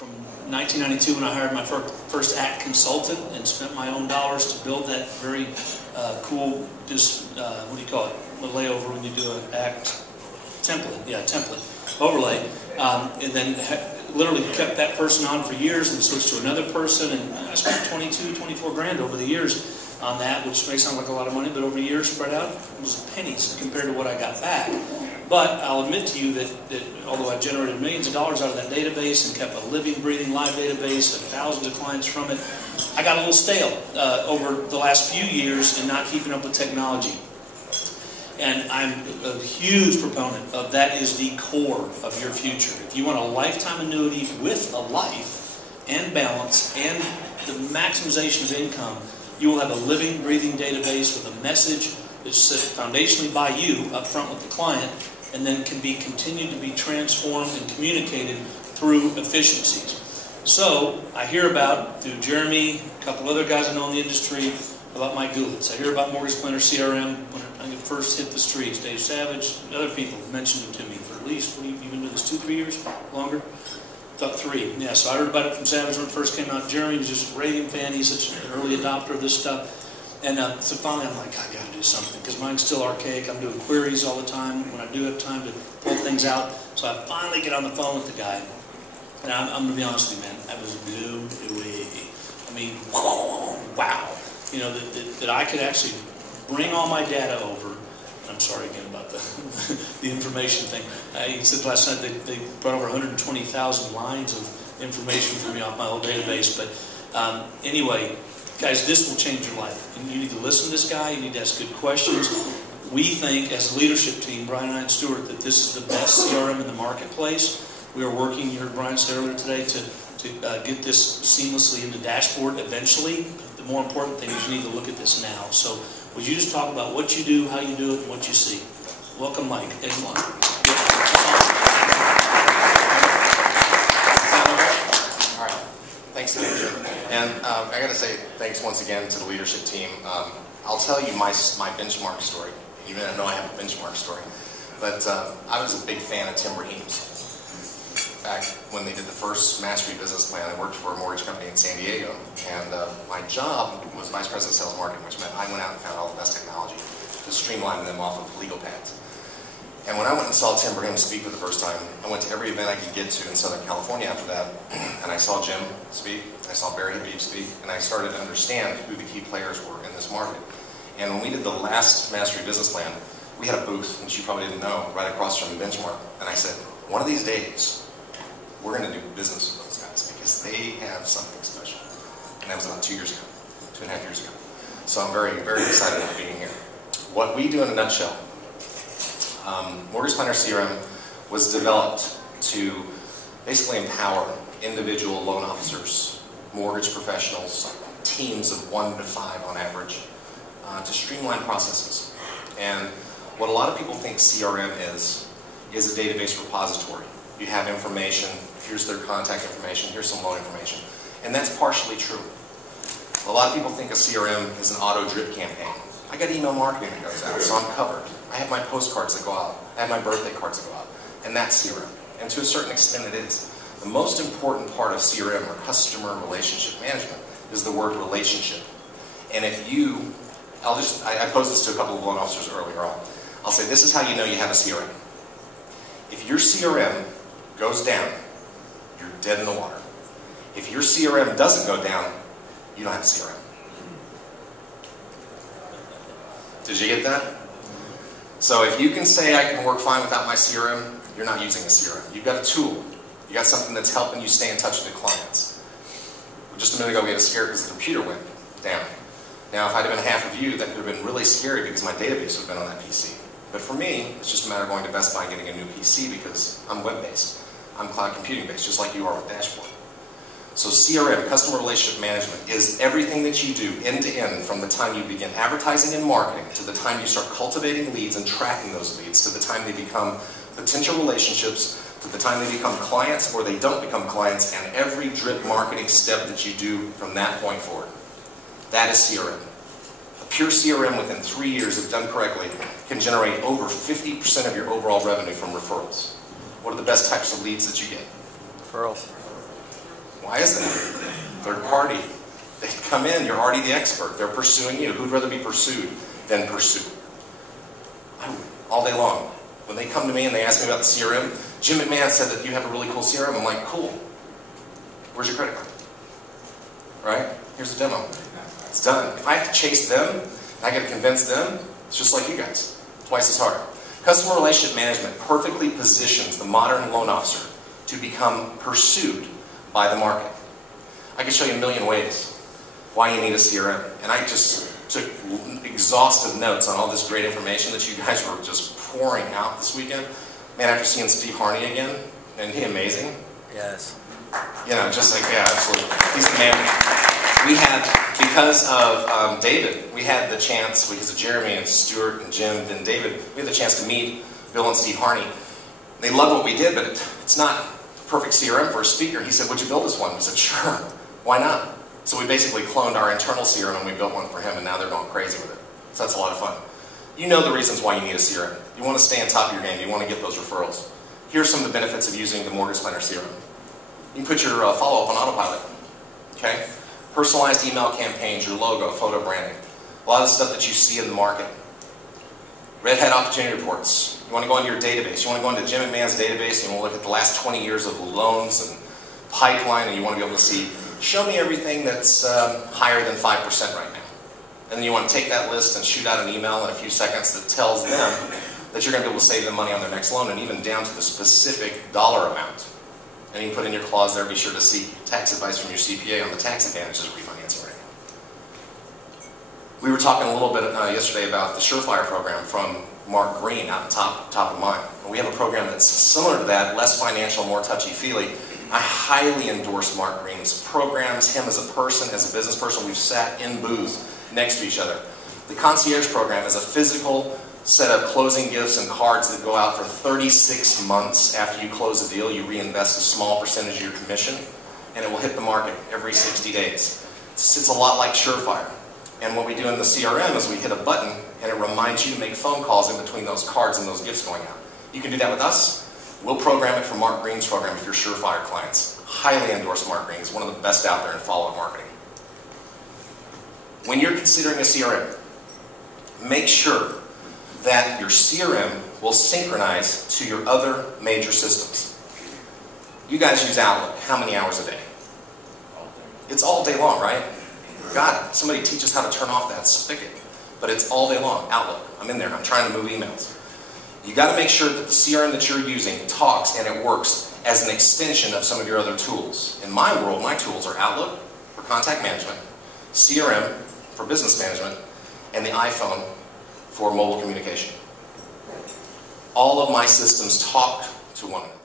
from 1992 when I hired my first ACT consultant and spent my own dollars to build that very cool, what do you call it, a layover when you do an ACT template, yeah, template, overlay, and then literally kept that person on for years and switched to another person, and I spent 22, 24 grand over the years on that, which may sound like a lot of money, but over the years spread out, it was pennies compared to what I got back. But I'll admit to you that although I generated millions of dollars out of that database and kept a living, breathing, live database and thousands of clients from it, I got a little stale over the last few years in not keeping up with technology. And I'm a huge proponent of that is the core of your future. If you want a lifetime annuity with a life and balance and the maximization of income, you will have a living, breathing database with a message that's set foundationally by you up front with the client, and then can be continued to be transformed and communicated through efficiencies. So I hear about, through Jeremy, a couple other guys I know in the industry, about Mike Goulet's. I hear about Mortgage Planner CRM when I first hit the streets. Dave Savage, other people mentioned it to me for at least, what, you've been doing this 2-3 years? Longer? Thought 3. Yeah, so I heard about it from Savage when it first came out. Jeremy was just a raving fan. He's such an early adopter of this stuff. And so finally I'm like, I got to do something, because mine's still archaic. I'm doing queries all the time when I do have time to pull things out. So I finally get on the phone with the guy. And I'm going to be honest with you, man, I was blown away. I mean, wow. You know, that I could actually bring all my data over. I'm sorry again about the information thing. He said last night they brought over 120,000 lines of information for me off my old database. But anyway, guys, this will change your life. And you need to listen to this guy. You need to ask good questions. We think, as a leadership team, Brian and I and Stuart, that this is the best CRM in the marketplace. We are working, you heard Brian say earlier today, to get this seamlessly into dashboard eventually. The more important thing is you need to look at this now. So would you just talk about what you do, how you do it, and what you see? Welcome, Mike. Excellent. All right. Thanks, Andrew. And I got to say thanks once again to the leadership team. I'll tell you my benchmark story, even though I have a benchmark story. But I was a big fan of Tim Raheem's. Back when they did the first Mastery Business Plan, I worked for a mortgage company in San Diego, and my job was Vice President of Sales Marketing, which meant I went out and found all the best technology to streamline them off of legal pads. And when I went and saw Tim Raheem speak for the first time, I went to every event I could get to in Southern California after that, and I saw Jim speak, I saw Barry Habib speak, and I started to understand who the key players were in this market. And when we did the last Mastery Business Plan, we had a booth, which you probably didn't know, right across from the Benchmark, and I said, one of these days, we're going to do business with those guys because they have something special. And that was about 2 years ago, 2.5 years ago. So I'm very, very excited about being here. What we do in a nutshell, Mortgage Planner CRM was developed to basically empower individual loan officers, mortgage professionals, teams of 1 to 5 on average, to streamline processes. And what a lot of people think CRM is a database repository. You have information, here's their contact information, here's some loan information. And that's partially true. A lot of people think a CRM is an auto drip campaign. I got email marketing that goes out, so I'm covered. I have my postcards that go out. I have my birthday cards that go out. And that's CRM. And to a certain extent it is. The most important part of CRM, or customer relationship management, is the word relationship. And if you, I posed this to a couple of loan officers earlier on. I'll say this is how you know you have a CRM. If your CRM goes down, you're dead in the water. If your CRM doesn't go down, you don't have a CRM. Did you get that? So if you can say I can work fine without my CRM, you're not using a CRM. You've got a tool. You got something that's helping you stay in touch with the clients. Just a minute ago we had a scare because the computer went down. Now if I'd have been half of you, that could have been really scary because my database would have been on that PC. But for me, it's just a matter of going to Best Buy and getting a new PC because I'm web-based. I'm cloud computing based, just like you are with Dashboard. So CRM, Customer Relationship Management, is everything that you do end to end from the time you begin advertising and marketing to the time you start cultivating leads and tracking those leads to the time they become potential relationships to the time they become clients or they don't become clients, and every drip marketing step that you do from that point forward. That is CRM. A pure CRM within 3 years, if done correctly, can generate over 50% of your overall revenue from referrals. What are the best types of leads that you get? Referrals. Why is that? Third party. They come in, you're already the expert. They're pursuing you. Who'd rather be pursued than pursue? I would, all day long. When they come to me and they ask me about the CRM, Jim McMahan said that you have a really cool CRM. I'm like, cool. Where's your credit card? Right? Here's the demo. It's done. If I have to chase them, and I got to convince them, it's just like you guys. Twice as hard. Customer relationship management perfectly positions the modern loan officer to become pursued by the market. I can show you a million ways why you need a CRM. And I just took exhaustive notes on all this great information that you guys were just pouring out this weekend. Man, after seeing Steve Harney again, isn't he amazing? Yes. You know, just like, yeah, absolutely. He's the man. We had, because of David, we had the chance, because of Jeremy and Stuart and Jim and David, we had the chance to meet Bill and Steve Harney. They loved what we did, but it's not perfect CRM for a speaker. He said, would you build us one? We said, sure. Why not? So we basically cloned our internal CRM and we built one for him, and now they're going crazy with it. So that's a lot of fun. You know the reasons why you need a CRM. You want to stay on top of your game. You want to get those referrals. Here are some of the benefits of using the Mortgage Planner CRM. You can put your follow-up on autopilot. Okay? Personalized email campaigns, your logo, photo branding. A lot of the stuff that you see in the market. Red Hat opportunity reports. You want to go into your database. You want to go into Jim McMahon's database and you want to look at the last 20 years of loans and pipeline, and you want to be able to see, show me everything that's higher than 5% right now. And then you want to take that list and shoot out an email in a few seconds that tells them that you're going to be able to save them money on their next loan, and even down to the specific dollar amount. And you can put in your clause there, be sure to seek tax advice from your CPA on the tax advantages of refinancing right now. We were talking a little bit yesterday about the Surefire program from Mark Green out in top of mind. We have a program that's similar to that, less financial, more touchy-feely. I highly endorse Mark Green's programs, him as a person, as a business person. We've sat in booths next to each other. The Concierge program is a physical set of closing gifts and cards that go out for 36 months after you close a deal. You reinvest a small percentage of your commission, and it will hit the market every 60 days. It's a lot like Surefire. And what we do in the CRM is we hit a button, and it reminds you to make phone calls in between those cards and those gifts going out. You can do that with us. We'll program it for Mark Green's program if you're Surefire clients. Highly endorse Mark Green. He's one of the best out there in follow-up marketing. When you're considering a CRM, make sure that your CRM will synchronize to your other major systems. You guys use Outlook how many hours a day? It's all day long, right? God, somebody teach us how to turn off that spigot. But it's all day long. Outlook. I'm in there. I'm trying to move emails. You got to make sure that the CRM that you're using talks and it works as an extension of some of your other tools. In my world, my tools are Outlook for contact management, CRM for business management, and the iPhone for mobile communication. All of my systems talk to one another.